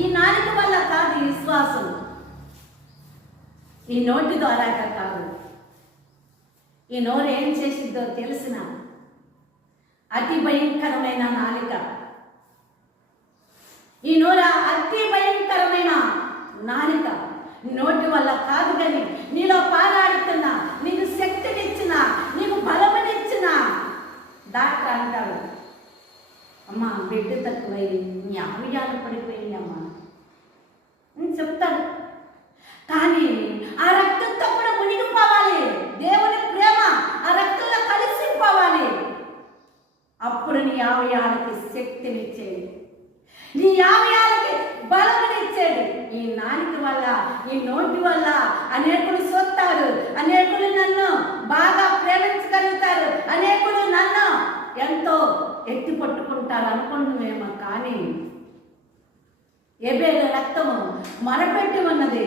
ఈ నాలుక వల్ల కాదు విశ్వాసం. ఈ నోటి ద్వారా కాదు ఈ నోరు ఏం చేసిందో తెలిసిన అతి భయంకరమైన నాలిక. ఈ నోర అతి భయంకరమైన నాలిక. నోటి వల్ల కాదు కానీ నీలో పారాడుతున్నా నీకు శక్తినిచ్చిన నీకు బలమనిచ్చిన డాక్టర్ అంటాడు. అమ్మా బిడ్డ తక్కువైంది. నీ పడిపోయిందమ్మా నేను చెప్తాను. కానీ ఆ రక్తంతో కూడా మునిగిపోవాలి. దేవుని ప్రేమ ఆ రక్తంలో కలిసిపోవాలి. అప్పుడు నీ ఆవయాలకి శక్తినిచ్చేది. నీ ఆవయాలకి బలమునిచ్చేది. ఈ నాలుక వల్ల ఈ నోటి వల్ల అనేకులు చూస్తారు. అనేకులు నన్ను బాగా ప్రేమించగలుగుతారు. అనేకులు నన్ను ఎంతో ఎత్తి పట్టుకుంటారు అనుకుంటున్నామేమో కానీ ఏబేల రక్తము మరపెట్టి ఉన్నది.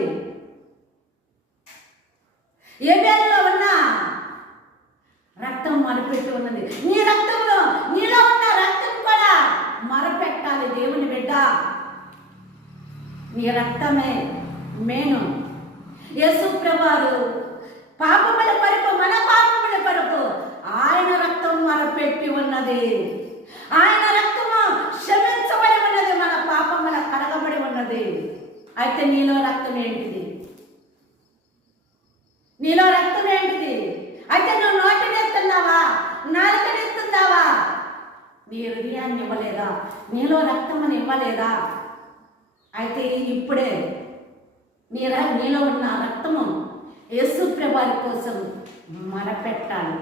ఏబేలలో ఉన్న రక్తం మరపెట్టి ఉన్నది. నీ రక్తంలో నీలో ఉన్న రక్తం కూడా మరపెట్టాలి దేవుని బిడ్డ. నీ రక్తమే మేను యేసు ప్రభువారు పాపముల కొరకు మన పాపముల కొరకు ఆయన రక్తం మరపెట్టి ఉన్నది. ఆయన రక్తము క్షమ ఉన్నది మన పాపముల కడగబడి ఉన్నది అయితే నీలో రక్తం ఏంటిది? నీలో రక్తం ఏంటిది? అయితే నువ్వు నోటినెత్తున్నావా నాలుకనెత్తున్నావా నీ హృదయాన్ని ఇవ్వలేదా? నీలో రక్తం అని ఇవ్వలేదా? అయితే ఇప్పుడే నీ నీలో ఉన్న రక్తము యేసు ప్రభావి కోసం మరపెట్టాలి